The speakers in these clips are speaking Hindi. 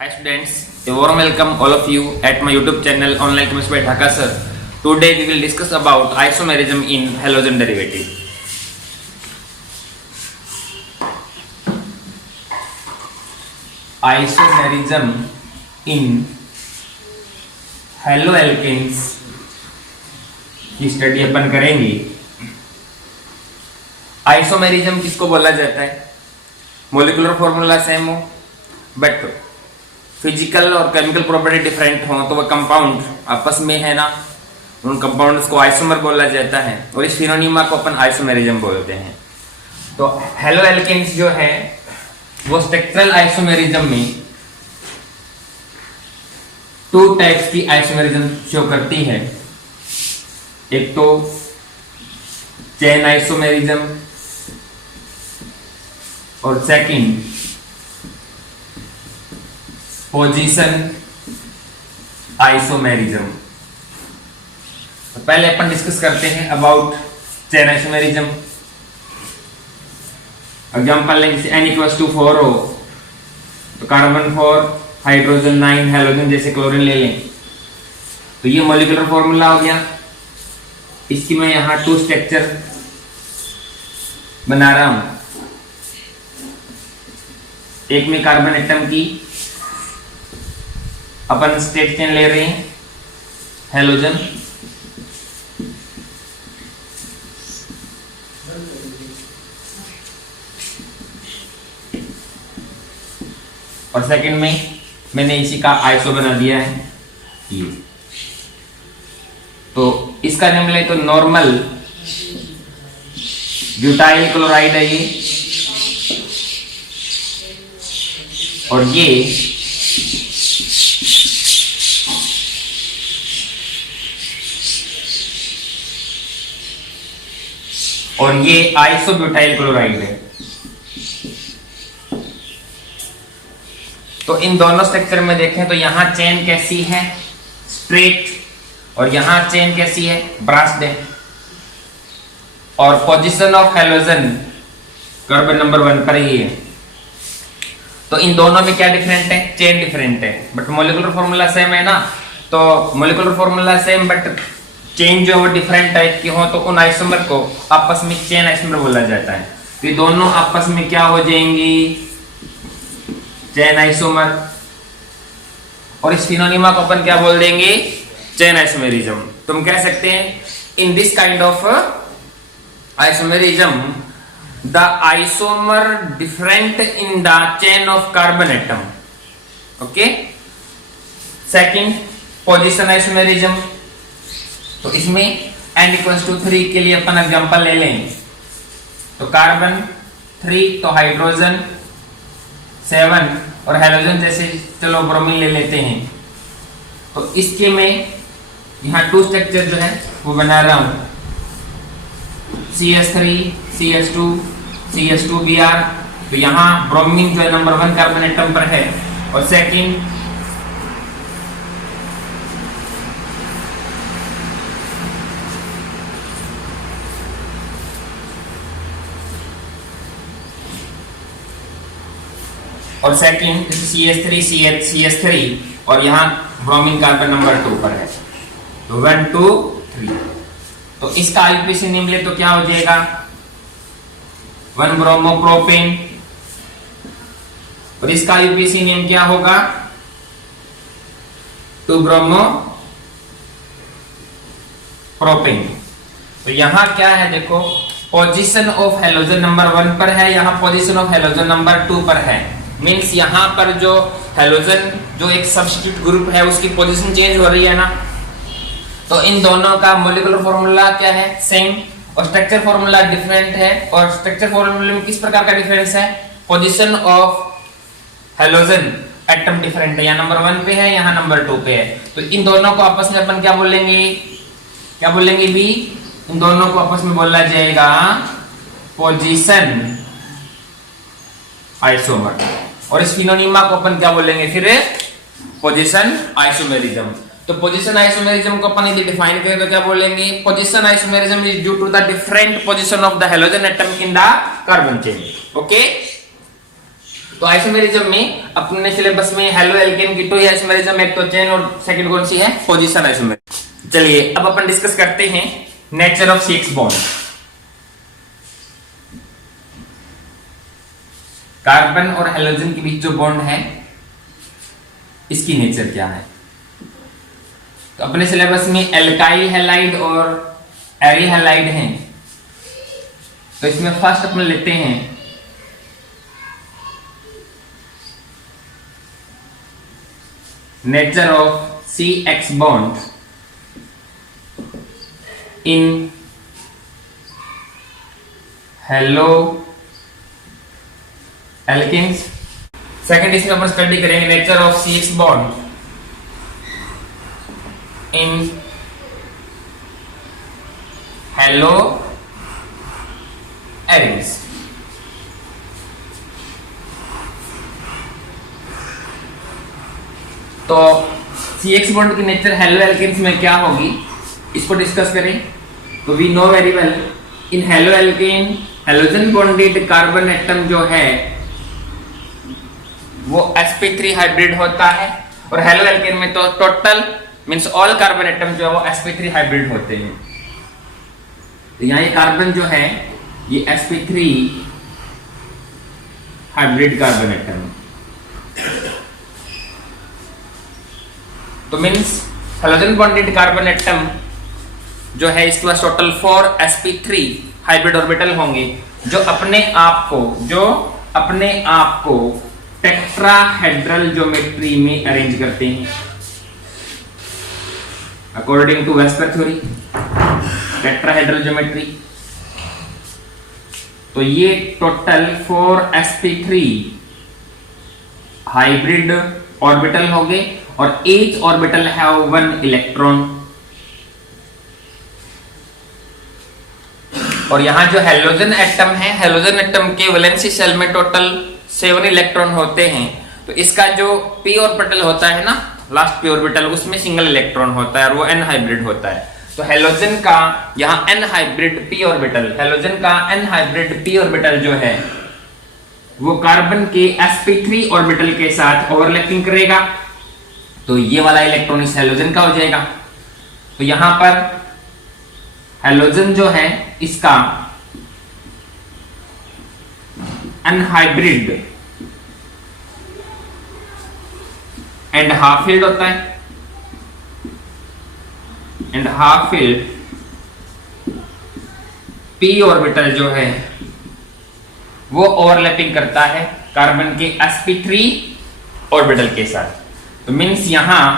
Hi students, a warm welcome all of you at my YouTube channel Online Chemistry by Dhaka sir. Today we will discuss about isomerism in halogen derivative. Isomerism in haloalkanes की स्टडी अपन करेंगे. आइसोमेरिज्म किसको बोला जाता है? मोलिकुलर फॉर्मूला सेम हो बट फिजिकल और केमिकल प्रॉपर्टी डिफरेंट हो तो वह कंपाउंड आपस में है ना, उन कंपाउंड्स को आइसोमर बोला जाता है और इस फिनोनिमा को अपन आइसोमेरिज्म बोलते हैं. तो हेलोएल्केन्स जो है वो स्ट्रक्चरल आइसोमेरिज्म में टू टाइप्स की आइसोमेरिज्म शो करती है. एक तो चेन आइसोमेरिज्म और सेकंड पोजीशन आइसोमेरिज्म. तो पहले अपन डिस्कस करते हैं अबाउट चेन आइसोमेरिज्म. एग्जांपल लें जैसे n=4 हो तो कार्बन 4 हाइड्रोजन 9 हैलोजन जैसे क्लोरीन ले लें तो ये मॉलिक्यूलर फॉर्मूला हो गया. इसकी मैं यहां टू स्ट्रक्चर बना रहा हूं. एक में कार्बन एटम की अपन स्टेट चेन ले रहे हैं हैलोजन, और सेकंड में मैंने इसी का आइसो बना दिया है ये. तो इसका नेम ले तो नॉर्मल ब्यूटाइल क्लोराइड है ये, और ये आइसोब्यूटाइल क्लोराइड है. तो इन दोनों स्ट्रक्चर में देखें तो यहां चेन कैसी है, स्ट्रेट, और यहां चेन कैसी है, ब्रांच्ड है. और position of halogen carbon number 1 पर ही है. तो इन दोनों में क्या डिफरेंट है? चेन डिफरेंट है बट मॉलिक्यूलर फॉर्मूला सेम है ना. तो molecular formula same but chain जो वो डिफरेंट टाइप की हो तो उन आइसोमर को आपस में चेन आइसोमर बोला जाता है. तो ये दोनों आपस में क्या हो जाएंगी? Chain isomer. और इस फिनोनिमा को अपन क्या बोल देंगे? Chain isomerism. तुम कह सकते हैं in this kind of isomerism the isomer different in the chain of carbon atom. okay, second position isomerism. तो इसमें n=3 के लिए अपन एग्जांपल ले लें तो कार्बन 3 तो हाइड्रोजन 7 और हैलोजन जैसे चलो ब्रोमीन ले लेते हैं. तो इसके में यहाँ टू स्ट्रक्चर जो है वो बना रहा हूं CH3 CH2 CH2Br. तो यहां ब्रोमीन जो है नंबर 1 कार्बन एटम पर है और सेकंड CH3 CH3 और यहां ब्रोमीन कार्बन नंबर 2 पर है. तो 1 2 3. तो इसका आईयूपीएसी नेम ले तो क्या हो जाएगा? 1 ब्रोमोप्रोपेन. और इसका आईयूपीएसी नेम क्या होगा? 2 ब्रोमोप्रोपेन. तो यहां क्या है देखो, पोजीशन ऑफ हैलोजन नंबर 1 पर है, यहां पोजीशन ऑफ हैलोजन नंबर 2 पर है. मींस यहां पर जो हैलोजन जो एक सब्स्टिट्यूट ग्रुप है उसकी पोजीशन चेंज हो रही है ना. तो इन दोनों का मॉलिक्यूलर फॉर्मूला क्या है? सेम. और स्ट्रक्चर फॉर्मूला डिफरेंट है. और स्ट्रक्चर फॉर्मूले में किस प्रकार का डिफरेंस है? Position of halogen atom different है. यहाँ नंबर 1 पे है, यहाँ नंबर 2 पे है. तो इन दोनों को आपस में अपन क्या बोलेंगे? क्या बोलेंगे भी? इन दोनों को आपस में बोला जाएगा पोजीशन आइसोमर. और इस फिनोनिमा को अपन क्या बोलेंगे फिर? Position isomerism. तो पोजीशन आइसोमेरिज्म को अपन यदि डिफाइन करें तो क्या बोलेंगे? Position isomerism is due to the different position of the halogen atom in the carbon chain. Okay, तो आइसोमेरिज्म में अपने सिलेबस में हेलो एल्केन कीटो आइसोमेरिज्म एक तो चेन और सेकंड कौन सी है पोजीशन आइसोमेरिज्म। चलिए अब अपन डिस्कस करते हैं nature of CX bond. Carbon और हेलोजन के बीच जो बॉन्ड है इसकी नेचर क्या है। तो अपने सिलेबस में एल्काइल हैलाइड और एरी हैलाइड हैं। तो इसमें फर्स्ट अपन लेते हैं nature of CX bond in halo alkanes. Second इसमें अपन स्टडी करेंगे nature of CX bond in halo arenes. तो CX बॉन्ड की नेचर हेलो एल्केन्स में क्या होगी इसको डिस्कस करें। तो we know very well in halo alkane halogen bonded carbon atom जो है वो sp3 हाइब्रिड होता है और हेलो एल्केन में तो total means all carbon atom जो है वो sp3 हाइब्रिड होते हैं। तो यहाँ ये कार्बन जो है ये sp3 हाइब्रिड कार्बन एटम। तो means halogen bonded carbon atom जो है इसके पास टोटल 4 sp3 हाइब्रिड ऑर्बिटल होंगे जो अपने आप को टेट्राहेड्रल ज्योमेट्री में अरेंज करते हैं according to VSEPR theory tetrahedral geometry. तो ये टोटल 4 sp3 हाइब्रिड ऑर्बिटल हो गए और each ऑर्बिटल हैव 1 इलेक्ट्रॉन। और यहां जो हेलोजन एटम है हेलोजन एटम के वैलेंसी शेल में टोटल 7 इलेक्ट्रॉन होते हैं। तो इसका जो p ऑर्बिटल होता है ना लास्ट p ऑर्बिटल उसमें सिंगल इलेक्ट्रॉन होता है और वो n हाइब्रिड होता है। तो हेलोजन का यहाँ n hybrid p orbital halogen का n हाइब्रिड p ऑर्बिटल जो है वो कार्बन के sp3 ऑर्बिटल के साथ ओवरलैपिंग करेगा। तो ये वाला इलेक्ट्रॉन इस हेलोजन का हो जाएगा। तो यहां पर हेलोजन जो है इसका अनहाइब्रिड एंड हाफ फील्ड होता है and half field p orbital जो है वो ओवरलैपिंग करता है कार्बन के sp3 ऑर्बिटल के साथ। तो मींस यहां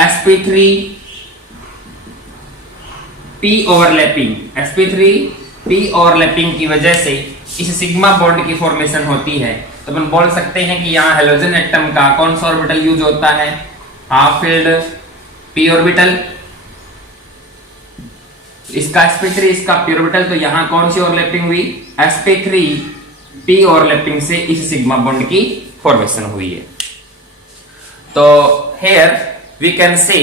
sp3 p ओवरलैपिंग की वजह से इस सिग्मा बॉन्ड की फॉर्मेशन होती है। तो अपन बोल सकते हैं कि यहाँ हेलोजन एटम का कौन सा ऑर्बिटल यूज होता है हाफ फील्ड p ऑर्बिटल। इसका sp3 इसका p ऑर्बिटल। तो यहाँ कौन सी ओवरलैपिंग हुई sp3 p ओवरलैपिंग से इस सिग्मा बॉन्ड की फॉर्मेशन हुई है। तो here we can say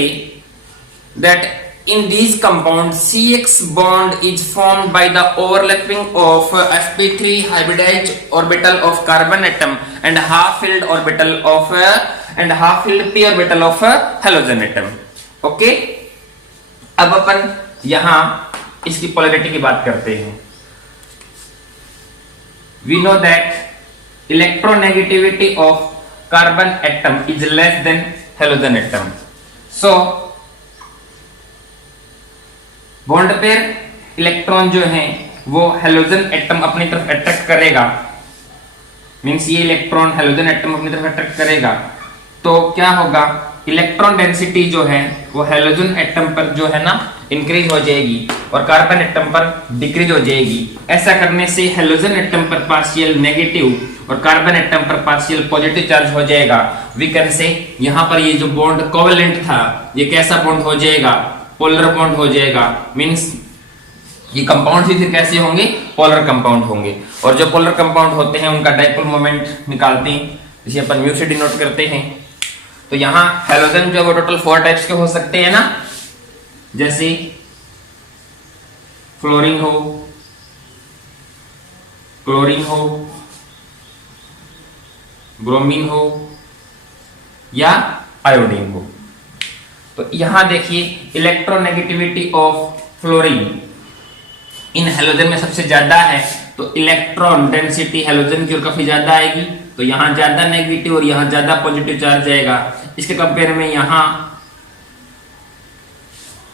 that in these compounds CX bond is formed by the overlapping of sp3 hybridized orbital of carbon atom and half filled orbital of half filled p orbital of halogen atom। Okay अब अपन यहां इसकी पोलैरिटी की बात करते हैं। we know that electronegativity of carbon atom is less than halogen atom। so bond pair electron जो है वो हेलोजन एटम अपनी तरफ अट्रैक्ट करेगा। मींस ये इलेक्ट्रॉन हेलोजन एटम अपनी तरफ अट्रैक्ट करेगा तो क्या होगा इलेक्ट्रॉन डेंसिटी जो है वो हेलोजन एटम पर जो है ना इंक्रीज हो जाएगी और कार्बन एटम पर डिक्रीज हो जाएगी। ऐसा करने से हेलोजन एटम पर पार्शियल नेगेटिव और कार्बन एटम पर पार्शियल पॉजिटिव चार्ज हो जाएगा। वी कैन से यहाँ पर ये जो बॉन्ड कोवेलेंट था ये कैसा बॉन्ड हो जाएगा पोलर बॉन्ड हो जाएगा। मींस ये कंपाउंड भी फिर कैसे होंगे पोलर कंपाउंड होंगे और जो पोलर कंपाउंड होते हैं उनका डाइपोल मोमेंट निकालते हैं जिसे अपन म्यू से डिनोट करते हैं। तो यहाँ हेलोजन जो वो टोटल 4 टाइप्स के हो सकते हैं ना, जैसे फ्लोरीन हो, क्लोरीन हो, ब्रोमीन हो या आयोडीन हो। तो यहां देखिए electronegativity of fluorine in halogen में सबसे ज्यादा है, तो इलेक्ट्रॉन डेंसिटी हेलोजन की ओर काफी ज्यादा आएगी, तो यहां ज्यादा नेगेटिव और यहां ज्यादा पॉजिटिव चार्ज आएगा। इसके कंपेयर में यहां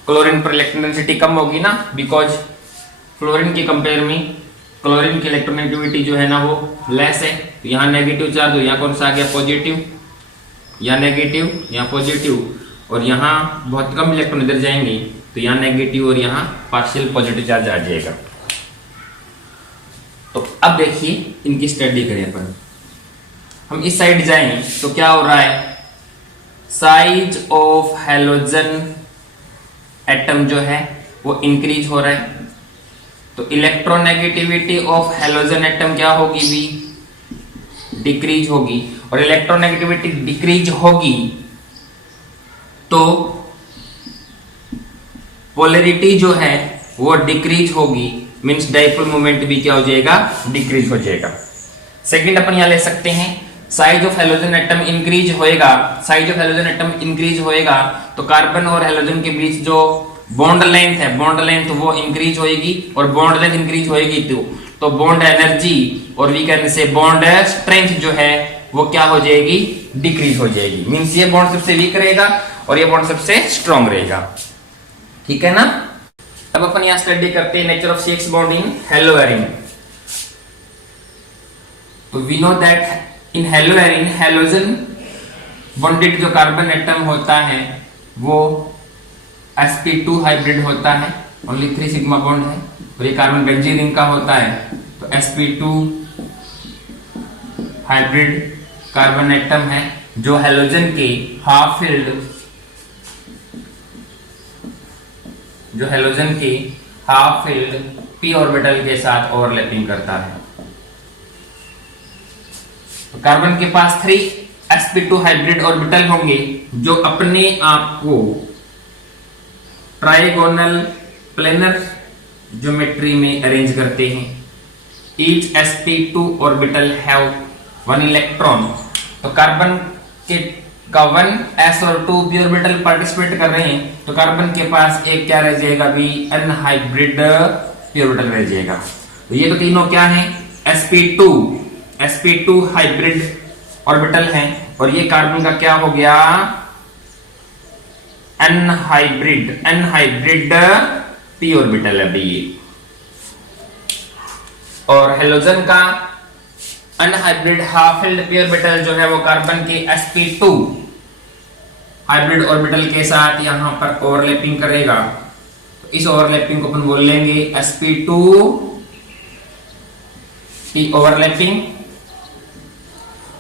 क्लोरीन पर इलेक्ट्रॉन डेंसिटी कम होगी ना, बिकॉज फ्लोरीन के कंपेयर में क्लोरीन की इलेक्ट्रोनेगेटिविटी जो है ना वो लेस है। तो यहाँ नेगेटिव चार्ज हो, यहाँ कौन सा आ गया पॉजिटिव, यहाँ नेगेटिव यहाँ पॉजिटिव, और यहाँ बहुत कम इलेक्ट्रॉन इधर जाएंगे, तो यहाँ नेगेटिव और यहाँ पार्शियल पॉजिटिव चार्ज आ जाएगा। तो अब देखिए इनकी स्टडी करें अपन, हम इस साइड जाएं तो क्या हो रहा है, साइज ऑफ हैलोजन एटम जो है वो इंक्रीज हो रहा है। तो इलेक्ट्रोनेगेटिविटी ऑफ हैलोजन एटम क्या होगी भी, डिक्रीज होगी, और इलेक्ट्रोनेगेटिविटी डिक्रीज होगी तो पोलैरिटी जो है वो डिक्रीज होगी, मींस डाइपोल मोमेंट भी क्या हो जाएगा, डिक्रीज हो जाएगा। सेकंड अपन यहां ले सकते हैं, size of halogen atom increase होएगा, size of halogen atom increase होएगा तो कार्बन और हैलोजन के बीच जो बॉन्ड लेंथ है, बॉन्ड लेंथ वो इंक्रीज होएगी, और बॉन्ड लेंथ इंक्रीज होएगी तो बॉन्ड एनर्जी और we can say bond strength जो है वो क्या हो जाएगी, डिक्रीज हो जाएगी। मींस ये बॉन्ड सबसे वीक रहेगा और ये बॉन्ड सबसे स्ट्रॉन्ग रहेगा, ठीक है ना। अब अपन यहां स्टडी करते हैं nature of CX bond in haloarene. तो we know that in haloarene halogen bonded जो कार्बन एटम होता है वो sp2 हाइब्रिड होता है, ओनली 3 सिग्मा बॉन्ड है, और ये कार्बन बेंजीन रिंग का होता है। तो sp2 हाइब्रिड कार्बन एटम है जो हैलोजन के हाफ फिल्ड, जो हैलोजन के हाफ फिल्ड p ऑर्बिटल के साथ ओवरलैपिंग करता है। तो कार्बन के पास 3 sp2 हाइब्रिड ऑर्बिटल होंगे जो अपने आप को ट्राइगोनल प्लेनर ज्योमेट्री में अरेंज करते हैं। Each sp2 orbital have 1 electron. तो कार्बन के का 1s और 2 p ऑर्बिटल पार्टिसिपेट कर रहे हैं, तो कार्बन के पास एक क्या रह जाएगा भी, अनहाइब्रिड p ऑर्बिटल रह जाएगा। तो ये तो तीनों क्या हैं, sp2 हाइब्रिड ऑर्बिटल हैं, और ये कार्बन का क्या हो गया, अनहाइब्रिड p ऑर्बिटल है ये। और हेलोजन का unhybrid half filled p orbital जो है वो कार्बन के sp2 हाइब्रिड ऑर्बिटल के साथ यहां पर ओवरलैपिंग करेगा। तो इस ओवरलैपिंग को अपन बोल लेंगे sp2 p ओवरलैपिंग,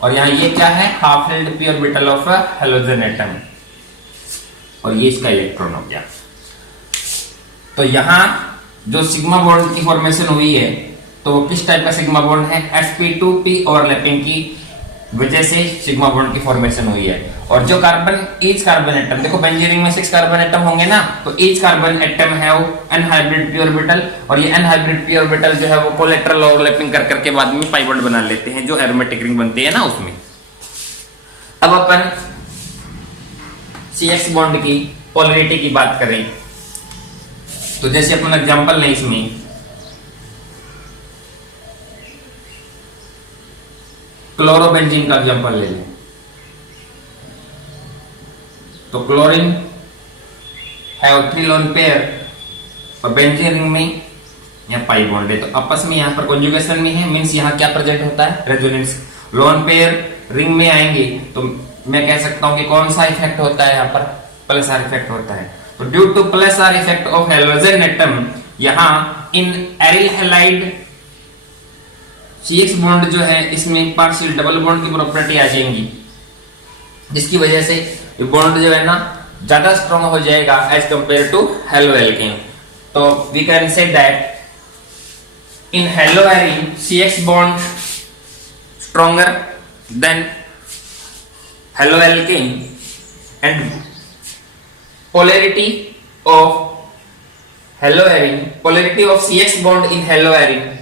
और यहां ये क्या है, half filled p orbital of halogen atom, और ये इसका इलेक्ट्रॉन हो गया। तो यहां जो सिग्मा बॉन्ड की फॉर्मेशन हुई है तो वो किस टाइप का सिग्मा बॉन्ड है, sp2p ओवरलैपिंग की वजह से सिग्मा बॉन्ड की फॉर्मेशन हुई है। और जो ईच कार्बन एटम, देखो बेंजीन रिंग में 6 कार्बन एटम होंगे ना, तो each carbon atom have unhybrid p orbital, और ये अनहाइब्रिड p ऑर्बिटल जो है वो कोलेटरल ओवरलैपिंग कर करके बाद में पाई बॉन्ड बना लेते हैं, जो एरोमेटिक रिंग बनती है ना उसमें। अब अपन CX बॉन्ड की पोलैरिटी की बात करें, तो जैसे अपन एग्जांपल लें इसमें, क्लोरोबेंजीन का एग्जांपल ले लें। तो क्लोरीन हैव 3 लोन पेयर, और बेंजीन रिंग में यहाँ पाई बॉन्ड है, तो आपस में यहाँ पर कॉन्जुगेशन नहीं है, मींस यहाँ क्या प्रेजेंट होता है, रेजोनेंस। लोन पेयर रिंग में आएंगे तो मैं कह सकता हूं कि कौन सा इफेक्ट होता है, यहाँ पर प्लस आर इफेक्ट होता है। तो due two plus are effect of halogen atom, यहाँ इन एरिल हैलाइड CX बॉन्ड जो है इसमें पार्शियल डबल बॉन्ड की प्रॉपर्टी आ जाएंगी, जिसकी वजह से ये बॉन्ड जो है ना ज्यादा स्ट्रॉन्ग हो जाएगा as compared to halo alkane. तो we can say that in haloarene CX bond stronger than halo alkane, and polarity of CX bond in haloarine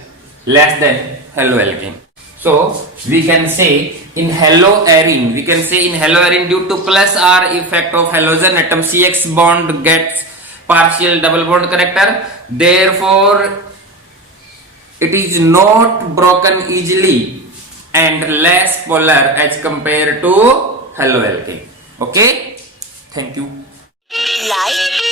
less than haloalkane. So we can say in haloarine, we can say in haloarine, due to plus R effect of halogen atom, CX bond gets partial double bond character, therefore it is not broken easily and less polar as compared to haloalkane. Okay, thank you. Like,